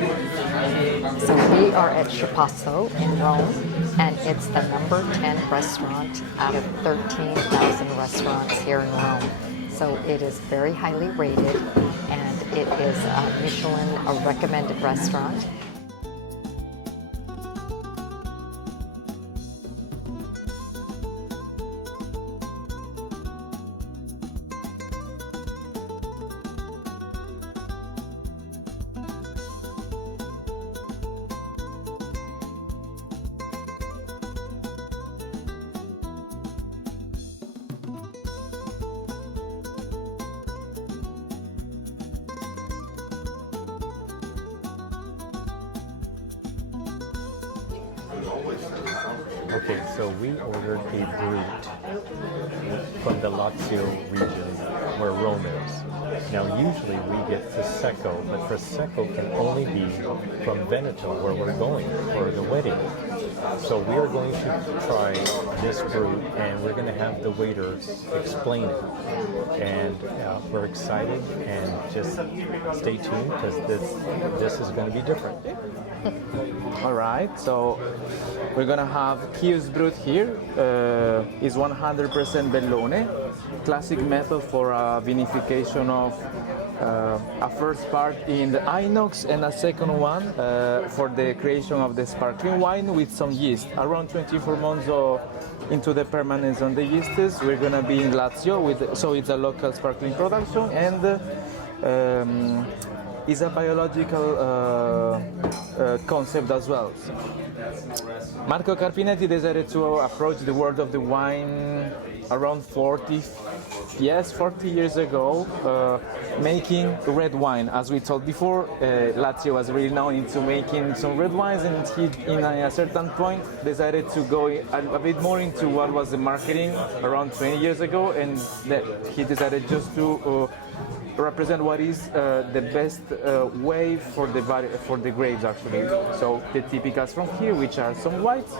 So we are at Cipasso in Rome, and it's the number 10 restaurant out of 13,000 restaurants here in Rome. So it is very highly rated, and it is a Michelin, a recommended restaurant. Okay, so we ordered a brute from the Lazio region where Rome is. Now usually we get Prosecco, but Prosecco can only be from Veneto where we're going for the wedding. So we are going to try this brute and we're going to have the waiter explain it. And we're excited, and just stay tuned because this is going to be different. All right, so we're gonna have Chius Brut here. Is 100% Bellone, classic method for vinification of a first part in the inox and a second one for the creation of the sparkling wine with some yeast. Around 24 months into the permanence on the yeasts. We're gonna be in Lazio, so it's a local sparkling production, and is a biological concept as well. Marco Carpinetti decided to approach the world of the wine around 40 years ago, making red wine. As we told before, Lazio was really known into making some red wines, and he, in a certain point, decided to go a bit more into what was the marketing around 20 years ago, and that he decided just to represent what is the best way for the grapes, actually. So the typicals from here, which are some whites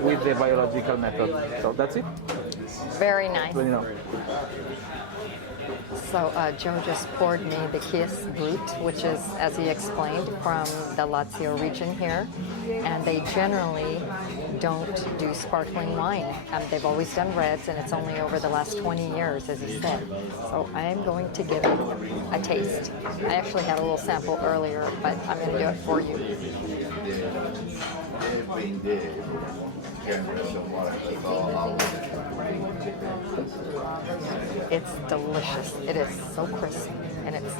with the biological method. So that's it. Very nice. Well, you know. So Joe just poured me the Chius Brut, which is, as he explained, from the Lazio region here. And they generally don't do sparkling wine. They've always done reds, and it's only over the last 20 years, as he said. So I am going to give it a taste. I actually had a little sample earlier, but I'm going to do it for you. It's delicious. It is so crisp, and it's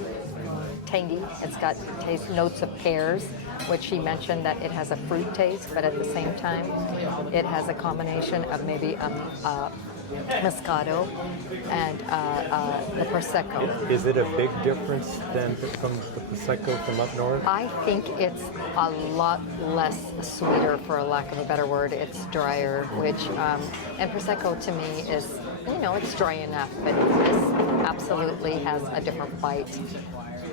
tangy. It's got taste notes of pears, which he mentioned that it has a fruit taste, but at the same time, it has a combination of maybe Moscato and the Prosecco. Is it a big difference than from the Prosecco from up north? I think it's a lot less sweeter, for a lack of a better word. It's drier, which, and Prosecco to me is, it's dry enough, but this absolutely has a different bite.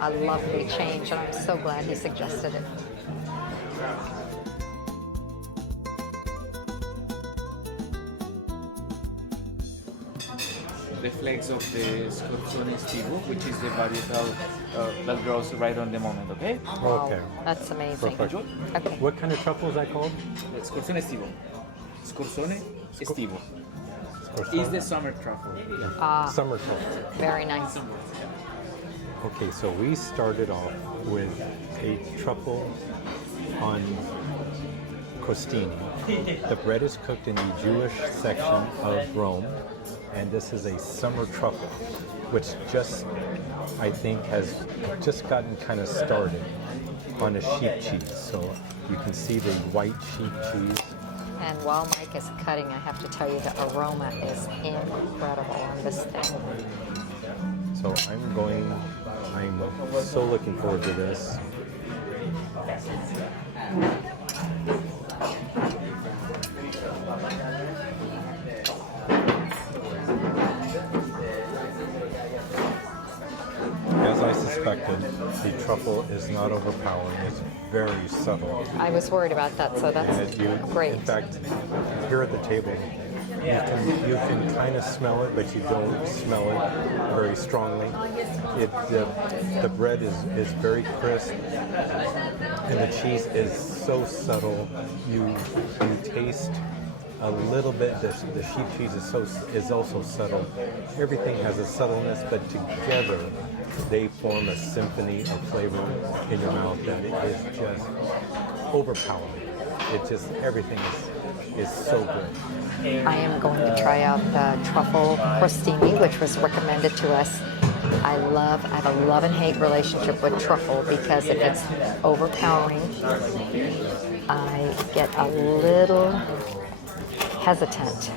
A lovely change, and I'm so glad he suggested it. The flakes of the Scorzone estivo, which is the varietal that grows right on the moment, okay? Wow, Okay. that's amazing. Perfect. Okay. What kind of truffle is that called? Scorzone estivo. Scorzone estivo. Scorzone? Is the summer truffle. Summer truffle. Very nice. Okay, so we started off with a truffle on crostini. The bread is cooked in the Jewish section of Rome, and this is a summer truffle, which I think has just gotten kind of started on a sheep cheese. So you can see the white sheep cheese. And while Mike is cutting, I have to tell you the aroma is incredible on this thing. So I'm so looking forward to this. As I suspected, the truffle is not overpowering. It's very subtle. I was worried about that, so that's great. In fact, here at the table, You can kind of smell it, but you don't smell it very strongly. The bread is very crisp, and the cheese is so subtle. You taste a little bit. The sheep cheese is also subtle. Everything has a subtleness, but together they form a symphony of flavor in your mouth that it is just overpowering. Everything is so good. I am going to try out the truffle crostini, which was recommended to us. I have a love and hate relationship with truffle because if it's overpowering, I get a little hesitant.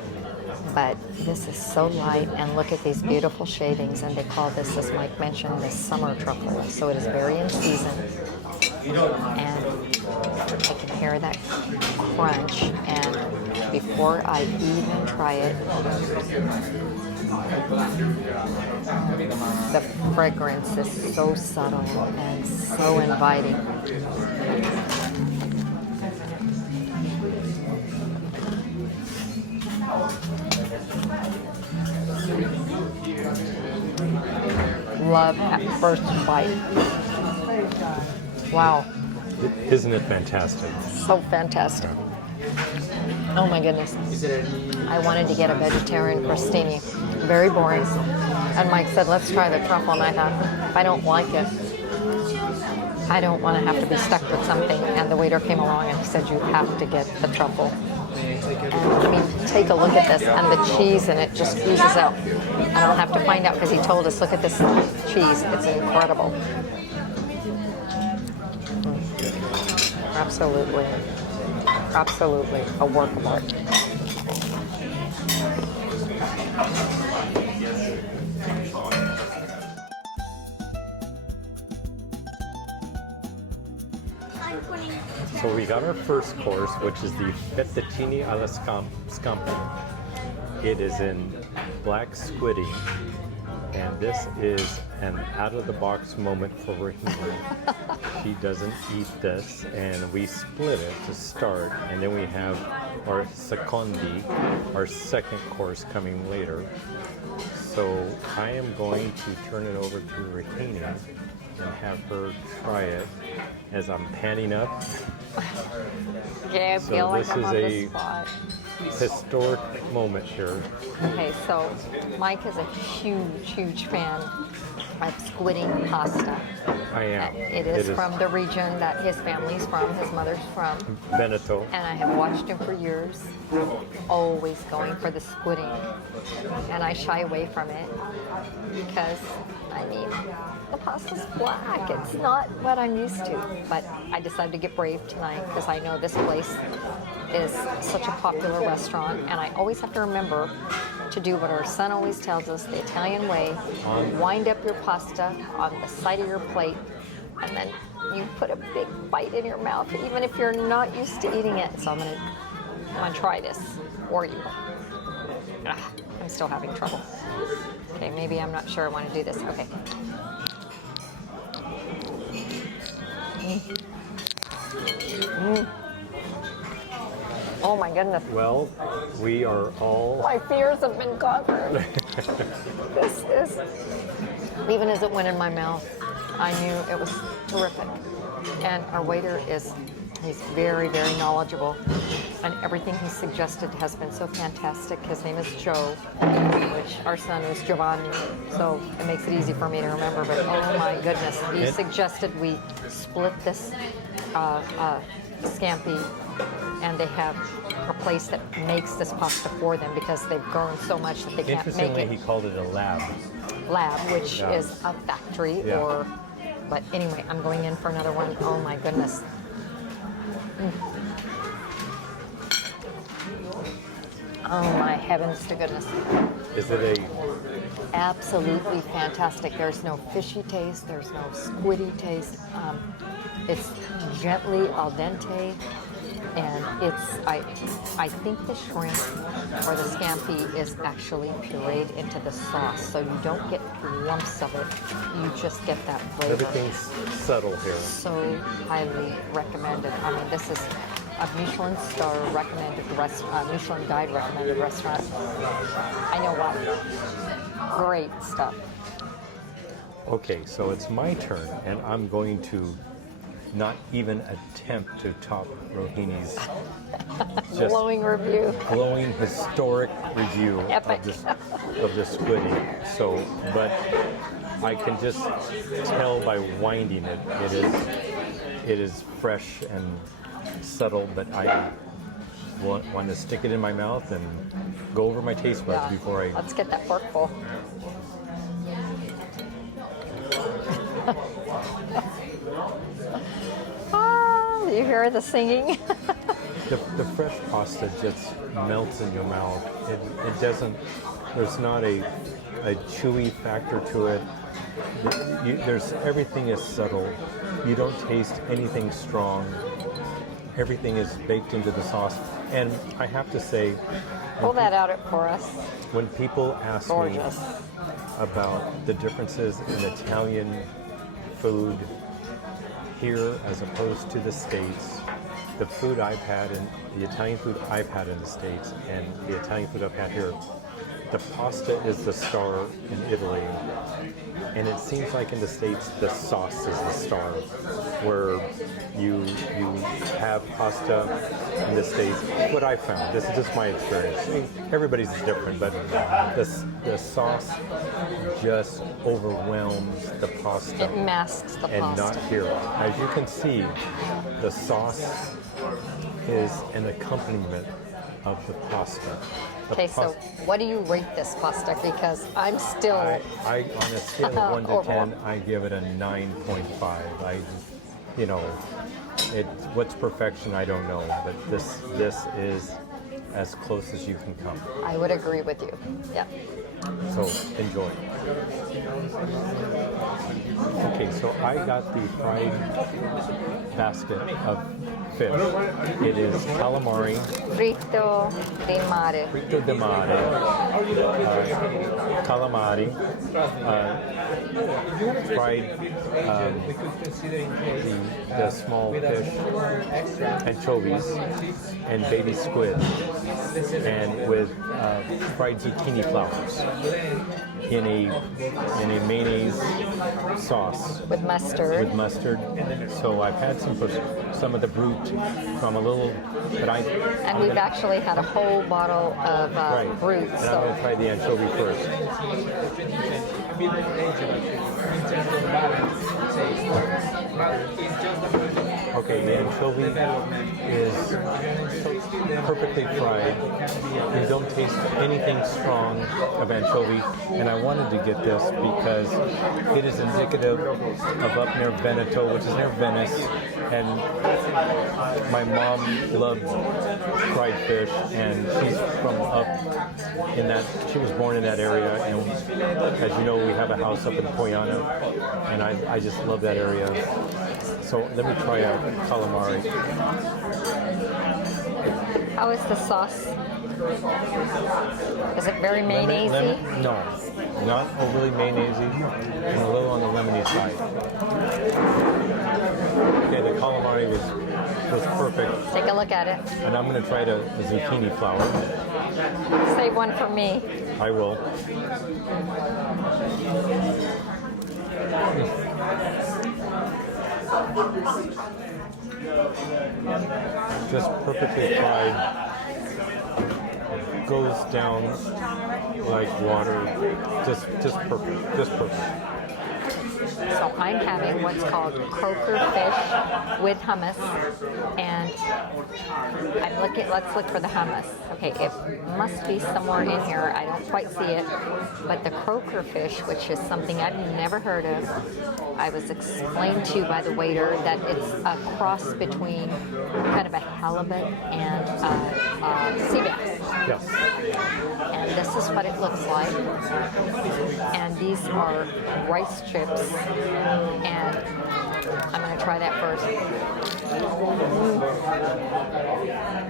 But this is so light, and look at these beautiful shavings, and they call this, as Mike mentioned, the summer truffle. So it is very in season, and I can hear that crunch. And before I even try it, the fragrance is so subtle and so inviting. Love at first bite. Wow. Isn't it fantastic? So fantastic. Oh my goodness. I wanted to get a vegetarian crostini. Very boring. And Mike said, let's try the truffle. And I thought, if I don't like it, I don't want to have to be stuck with something. And the waiter came along and he said, you have to get the truffle. And I mean, take a look at this, and the cheese in it just oozes out. And I'll have to find out because he told us, look at this cheese. It's incredible. Absolutely. Absolutely a work of art. So we got our first course, which is the fettuccine alla scampi. It is in black squiddy, and this is an out-of-the-box moment for Rahima. She doesn't eat this, and we split it to start, and then we have our secondi, our second course, coming later. So I am going to turn it over to Rahima and have her try it as I'm panning up. Yeah, I feel like I'm on the spot. Historic moment here. Okay, so Mike is a huge fan of squidding pasta. I am. It is from the region that his family's from, his mother's from. Veneto. And I have watched him for years, always going for the squidding. And I shy away from it because, I mean, the pasta's black. It's not what I'm used to. But I decided to get brave tonight because I know this place is such a popular restaurant, and I always have to remember to do what our son always tells us, the Italian way. Wind up your pasta on the side of your plate, and then you put a big bite in your mouth, even if you're not used to eating it. So I'm gonna try this for you. I'm still having trouble. Okay, maybe I'm not sure I want to do this. Okay. Oh my goodness. Well, we are all... My fears have been conquered. This is, even as it went in my mouth, I knew it was terrific. And our waiter he's very knowledgeable. And everything he suggested has been so fantastic. His name is Joe, which our son is Giovanni. So it makes it easy for me to remember. But oh my goodness, he suggested we split this Scampi, and they have a place that makes this pasta for them because they've grown so much that they can't make it. Interestingly, he called it a lab. Lab, which is a factory, but anyway, I'm going in for another one. Oh my goodness. Oh my heavens to goodness. Is it Absolutely fantastic. There's no fishy taste. There's no squiddy taste. It's gently al dente, and I think the shrimp or the scampi is actually pureed into the sauce, so you don't get lumps of it. You just get that flavor. everything's subtle here? So highly recommended. I mean, this is a Michelin star recommended Michelin guide recommended restaurant. I know why. Great stuff. Okay, so it's my turn, and I'm going to not even attempt to top Rohini's just Glowing review. glowing historic review Epic. of the squiddy. So, but I can just tell by winding it, it is fresh and subtle. But I want to stick it in my mouth and go over my taste buds before I. Let's get that forkful. Ah, you hear the singing? The fresh pasta just melts in your mouth. It doesn't. There's not a chewy factor to it. Everything is subtle. You don't taste anything strong. Everything is baked into the sauce. And I have to say, Pull that out for us. when people ask Gorgeous. me about the differences in Italian food here as opposed to the States, the food I've had and the Italian food I've had in the States and the Italian food I've had here, the pasta is the star in Italy. And it seems like in the States, the sauce is the star, where you have pasta in the States. What I found, this is just my experience. I mean, everybody's is different, but the sauce just overwhelms the pasta. It masks the And pasta. not here. As you can see, the sauce is an accompaniment of the pasta. The Okay, so what do you rate this pasta? Because I'm still I on a scale of 1 to Overall. 10, I give it a 9.5. What's perfection, I don't know, but this is as close as you can come. I would agree with you. Yeah. So enjoy. Okay, so I got the fried basket of fish. It is calamari, Fritto di mare. frito de mare, calamari, fried the small fish, anchovies, and baby squid, and with fried zucchini flowers in a mayonnaise sauce With mustard. with mustard. So I've had some of the brute from a little, but And we've actually had a whole bottle of brut. And I'm So going to try the anchovy first. Okay, the anchovy is perfectly fried. You don't taste anything strong of anchovy, and I wanted to get this because it is indicative of up near Veneto, which is near Venice, and my mom loved fried fish, and she's from up in that, she was born in that area, and as you know, we have a house up in Poyana, and I just love that area. So let me try a calamari. how is the sauce? Is it very mayonnaise-y? No, not overly mayonnaise-y, and a little on the lemony side. Okay, the calamari was perfect, Take a look at it. and I'm going to try the zucchini flower. Save one for me. I will. Just perfectly fried. Goes down like water. Just perfect. Just perfect. So I'm having what's called croaker fish with hummus, and I'm looking. Let's look for the hummus. Okay, it must be somewhere in here. I don't quite see it, but the croaker fish, which is something I've never heard of, I was explained to by the waiter that it's a cross between kind of a halibut and sea bass. Yes. And this is what it looks like. And these are rice chips. And I'm going to try that first.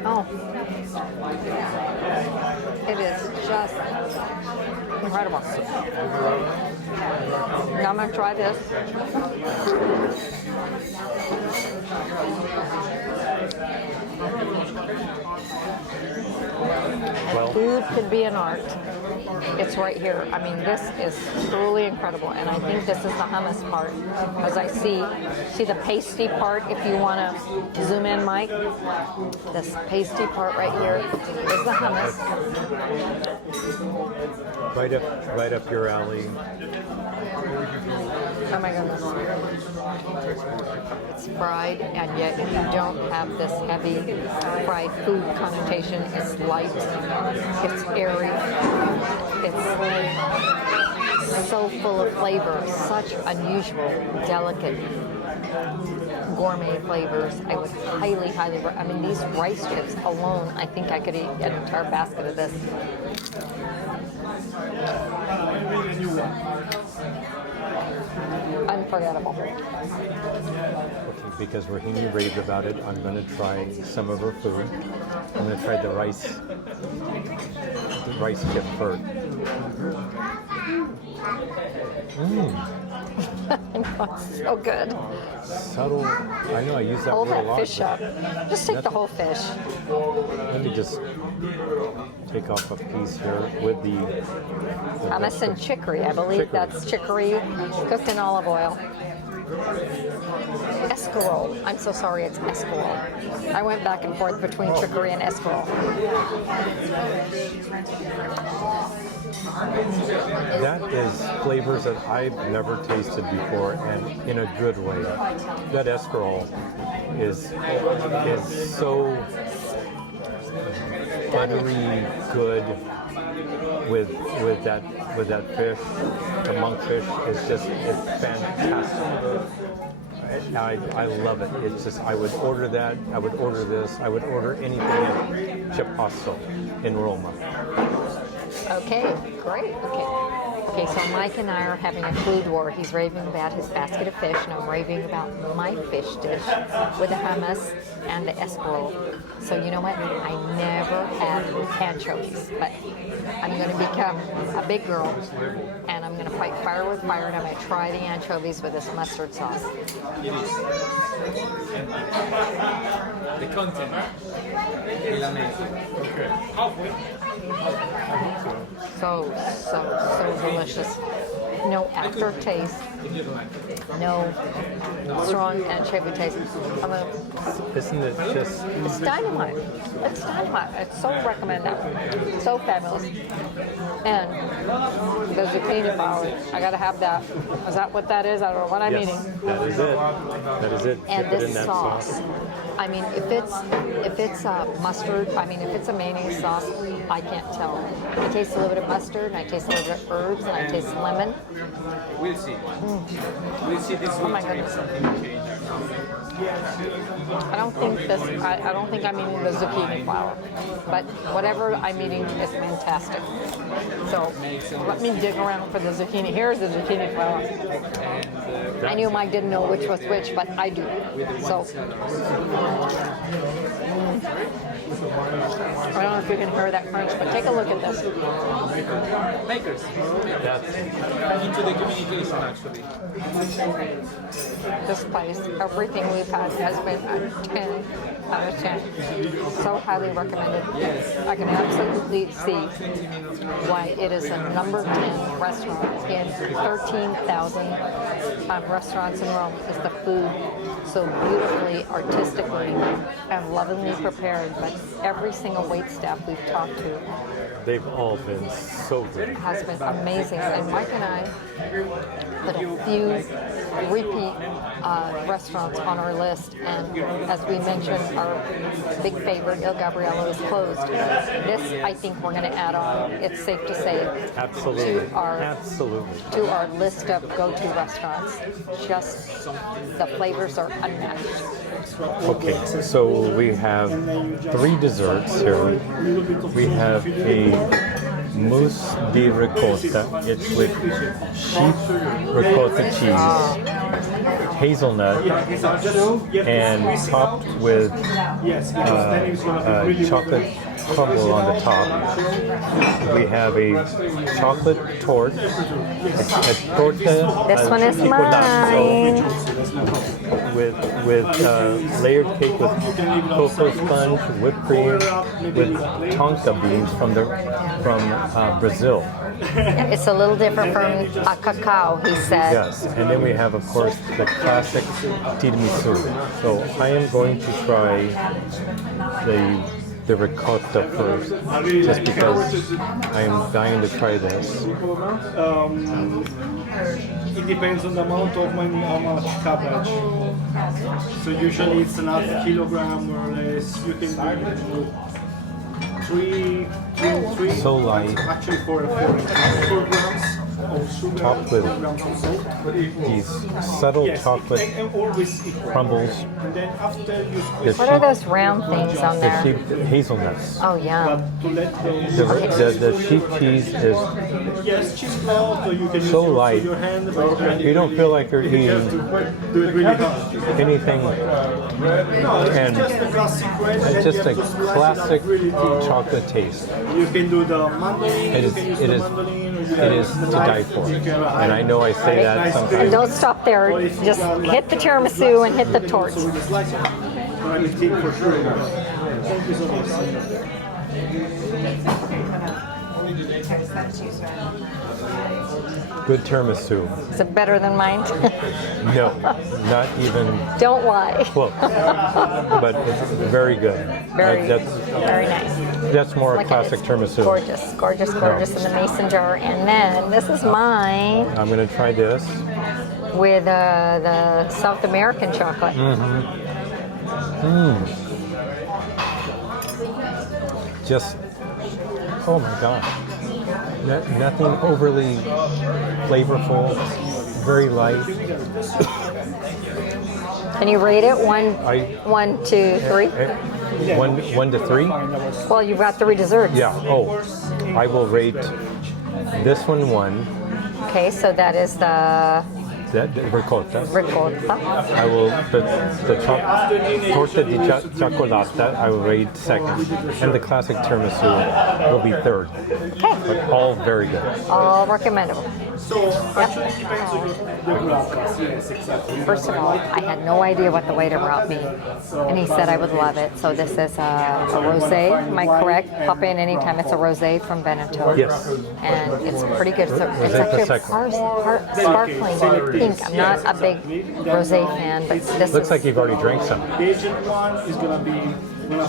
Oh. It is just Incredible. Now I'm gonna try this. Well, Food could be an art. It's right here. I mean, this is truly incredible, and I think this is the hummus part. As I see the pasty part. If you want to zoom in, Mike, this pasty part right here is the hummus. right up your alley. Oh my goodness. It's fried, and yet you don't have this heavy fried food connotation. It's light, it's airy, it's so full of flavor, such unusual, delicate, gourmet flavors. I would highly, I mean, these rice chips alone, I think I could eat an entire basket of this. Unforgettable. Okay, because Rahini raved about it, I'm going to try some of her food. I'm going to try the rice chip first. It's so good. Subtle. I know I use that Hold word a that lot. fish up. Just take the whole fish. Let me just take off a piece here with the Hummus and chicory. I believe that's chicory cooked in olive oil. Escarole. I'm so sorry, it's escarole. I went back and forth between chicory and escarole. That is flavors that I've never tasted before, and in a good way. That escarole is so buttery good with that fish. The monkfish is it's fantastic. I love it. It's just, I would order that. I would order this. I would order anything in Cipasso in Roma. Okay, great. Okay, so Mike and I are having a food war. He's raving about his basket of fish, and I'm raving about my fish dish with the hummus and the escarole. So you know what? I never had anchovies, but I'm going to become a big girl, and I'm going to fight fire with fire, and I'm going to try the anchovies with this mustard sauce. The content. So delicious. No aftertaste. No strong anchovy taste. Isn't it just? It's dynamite. It's dynamite. It's so recommended. So fabulous. And the zucchini flower. I gotta have that. Is that what that is? I don't know what I'm Yes, eating. that is it. That is it. And Dip it this in that sauce. I mean, if it's mustard, I mean, if it's a mayonnaise sauce, I can't tell. I taste a little bit of mustard, and I taste a little bit of herbs, and I taste lemon. We'll see. We'll see. This will my change. goodness. Something will change. I don't think I'm eating the zucchini flower, but whatever I'm eating is fantastic. So let me dig around for the zucchini. Here's the zucchini flower. I knew Mike didn't know which was which, but I do. So I don't know if you can hear that crunch, but take a look at this. Makers. Into the communication, actually. This place, everything we've had has been a 10 out of 10. So highly recommended. I can absolutely see why it is a number 10 restaurant in 13,000 restaurants in Rome. Is the food so beautifully, artistically, and lovingly prepared. But every single waitstaff we've talked to They've all been so good. has been amazing. And Mike and I put a few repeat restaurants on our list, and as we mentioned, our big favorite, Il Gabriello, is closed. This, I think, we're going to add on, it's safe to say, Absolutely. to our Absolutely. to our list of go-to restaurants. Just the flavors are unmatched. Okay, so we have 3 desserts here. We have a mousse di ricotta. It's with sheep ricotta cheese, hazelnut, and topped with chocolate crumble on the top. We have a chocolate torte, a torta This one is chocolate mine. with layered cake with cocoa sponge, whipped cream, with tonka beans from Brazil. It's a little different from a cacao, he said. Yes, and then we have, of course, the classic tiramisu. So I am going to try the ricotta first, just because I am dying to try this. It depends on the amount of money, how much cabbage. So usually it's not a kilogram or less. You can do three. So light. Actually, 4 grams of sugar, Topped with 4 grams of salt. these subtle Yes, chocolate and always equal. crumbles, And then after you the squeeze What are those round things on the there? sheep hazelnuts. Oh, yeah. to let those. The sheep cheese is Yes, cheesecloth, or you can use so light. your hand, but You don't feel like you're you have eating to do it really hard. anything, No, it's and just a classic bread. it's and just you a have to slice it up classic really thin. chocolate taste. You can do the mandolin, It you is, can use it the is, mandolin, or you it can is use to the die knife. for. You can- And I know I say that sometimes. Don't stop there. Just hit the tiramisu and hit the torte. So with the slice it. But I mean, thin for sure. Thank you so much. Good tiramisu. Is it better than mine? No, not even Don't lie. close. But it's very good. Very, That's very nice. that's more a Look at classic it. tiramisu. Gorgeous, gorgeous, gorgeous in the mason jar. And then this is mine I'm gonna try this. with the South American chocolate. Just, oh my God. Nothing overly flavorful, very light. Can you rate it? One, I- 1, 2, 3? One to three? Well, you've got 3 desserts. Yeah. Oh, I will rate this one 1. Okay, so that is the That ricotta. ricotta. I will torta di chocolata. I will rate 2nd, and the classic tiramisu will be 3rd. Okay, But all very good. all recommendable. So actually it depends on your glass. Yes, exactly. First of all, I had no idea what the waiter brought me, and he said I would love it. So this is a rosé. Am I correct? Pop in anytime. It's a rosé from Veneto. Yes. And it's pretty good. It's Rosé actually Prosecco. sparkling pink. I'm not a big rosé fan, but this Looks is like you've already drank some. The Asian one is gonna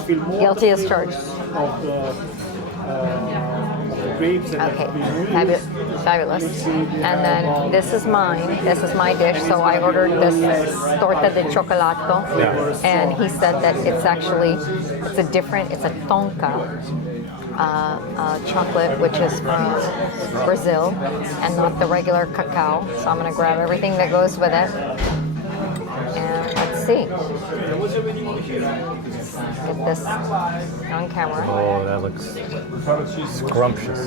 feel more Guilty as the charged. of the grapes and okay. the Fabulous. And then this is mine. This is my dish. So I ordered this torta de chocolato, Yeah. and he said that it's actually it's a tonka. Chocolate, which is from Brazil, and not the regular cacao. So I'm going to grab everything that goes with it. And let's see. Get this on camera. Oh, that looks scrumptious.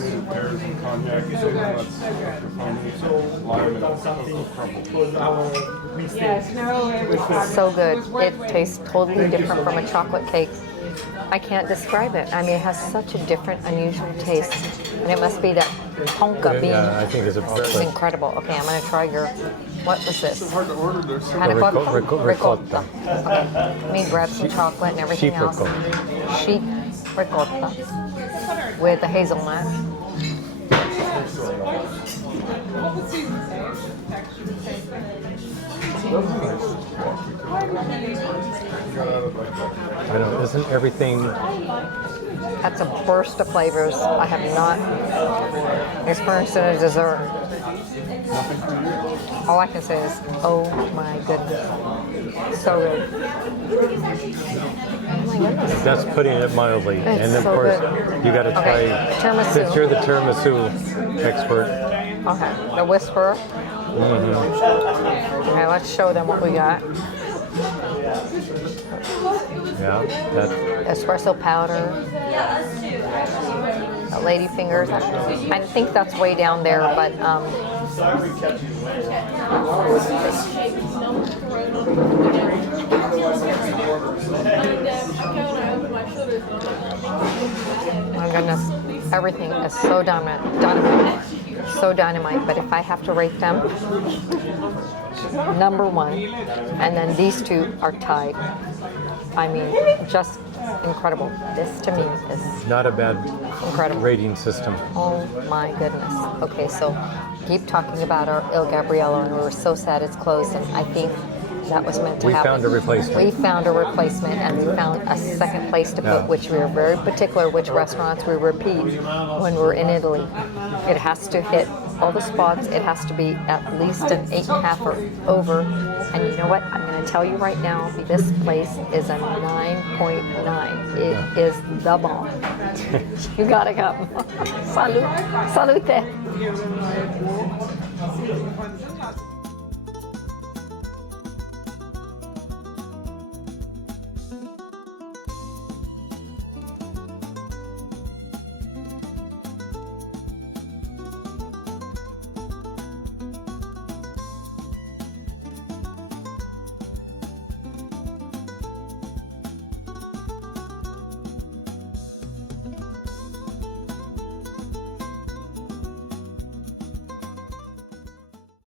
So good. It tastes totally different from a chocolate cake. I can't describe it. I mean, it has such a different, unusual taste. And it must be that tonka bean. Yeah, I think it's It's incredible. Okay, I'm going to try your, what was this? Ricotta? Ricotta. Okay, let me grab some chocolate and everything Sheep else. ricotta. Sheep ricotta with the hazelnut. I know, isn't everything That's a burst of flavors. I have not experienced in a dessert. All I can say is, oh my goodness. So good. Oh my goodness. that's putting it mildly. It's And of so course, good. you got to try. Okay, tiramisu. Since you're the tiramisu expert, Okay, the Whisperer. Okay, let's show them what we got. yeah, that Espresso powder. The lady fingers. I think that's way down there, but My goodness, everything is so dynamite, so dynamite. But if I have to rate them, number one, and then these two are tied. I mean, just incredible. This to me is Not a bad incredible. rating system. Oh my goodness. Okay, so keep talking about our Il Gabriello, and we were so sad it's closed, and I think that was meant to We happen. found a replacement. We found a replacement, and we found a second place to put, Yeah. which we were very particular which restaurants we repeat when we're in Italy. It has to hit all the spots. It has to be at least an 8.5 or over. And you know what? I'm going to tell you right now, this place is a 9.9. It is the bomb. You gotta come. Salute. Salute.